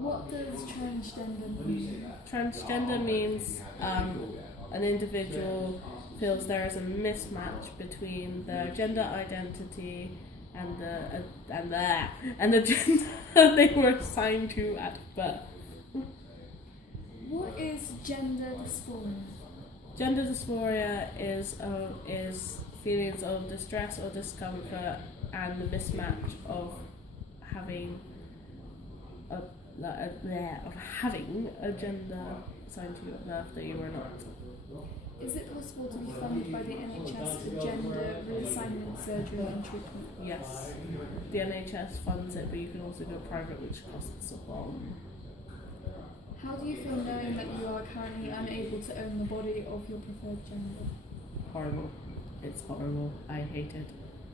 What does transgender mean? Transgender means an individual feels there is a mismatch between their gender identity and the gender they were assigned to at birth. What is gender dysphoria? Gender dysphoria is feelings of distress or discomfort and the mismatch of having a gender assigned to you at birth that you were not. Is it possible to be funded by the NHS for gender reassignment surgery and treatment? Yes, the NHS funds it, but you can also go private, which costs a bomb. How do you feel knowing that you are currently unable to own the body of your preferred gender? Horrible. It's horrible. I hate it.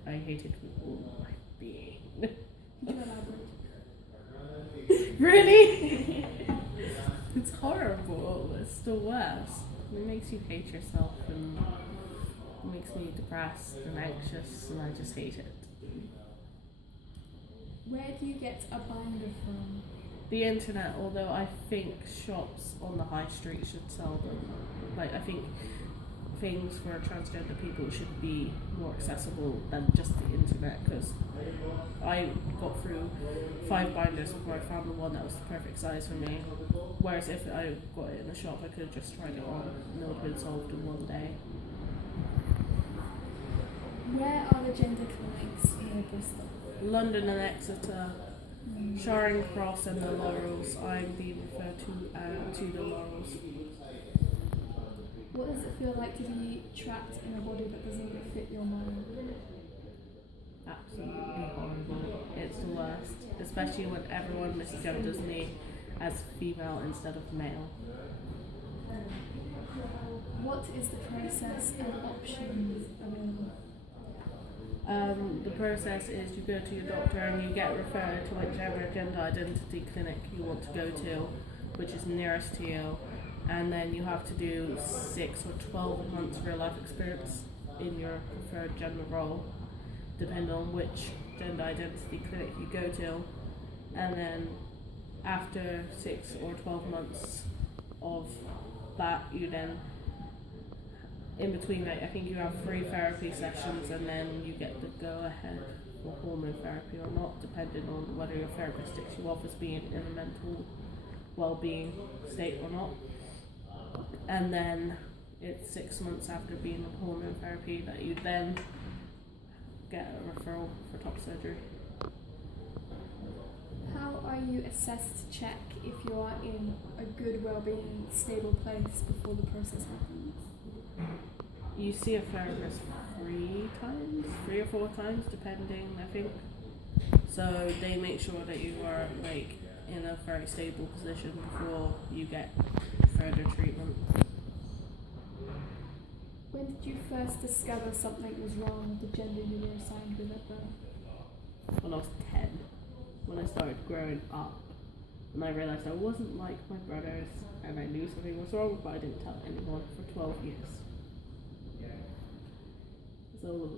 I hate it with all my being. Could you elaborate? Really? It's horrible. It's the worst. It makes you hate yourself and it makes me depressed and anxious and I just hate it. Where do you get a binder from? The internet, although I think shops on the high street should sell them. Like, I think things for transgender people should be more accessible than just the internet, because I got through 5 binders before I found the one that was the perfect size for me. Whereas if I got it in the shop, I could have just tried it on and it would have been solved in one day. Where are the gender clinics near Bristol? London and Exeter, Charing Cross and the Laurels. I'm being referred to the Laurels. What does it feel like to be trapped in a body that doesn't fit your mind? Absolutely horrible. It's the worst, especially when everyone misgenders me as female instead of male. What is the process and options available? The process is you go to your doctor and you get referred to whichever gender identity clinic you want to go to, which is nearest to you, and then you have to do 6 or 12 months real life experience in your preferred gender role, depending on which gender identity clinic you go to, and then after 6 or 12 months of that, you then, in between that, I think you have 3 therapy sessions and then you get the go ahead for hormone therapy or not, depending on whether your therapist ticks you off as being in a mental well-being state or not. And then it's 6 months after being on hormone therapy that you then get a referral for top surgery. How are you assessed to check if you are in a good well-being, stable place before the process happens? You see a therapist 3 or 4 times, depending, I think. So they make sure that you are like in a very stable position before you get further treatment. When did you first discover something was wrong with the gender you were assigned with at birth? When I was 10, when I started growing up, and I realised I wasn't like my brothers, and I knew something was wrong, but I didn't tell anyone for 12 years. So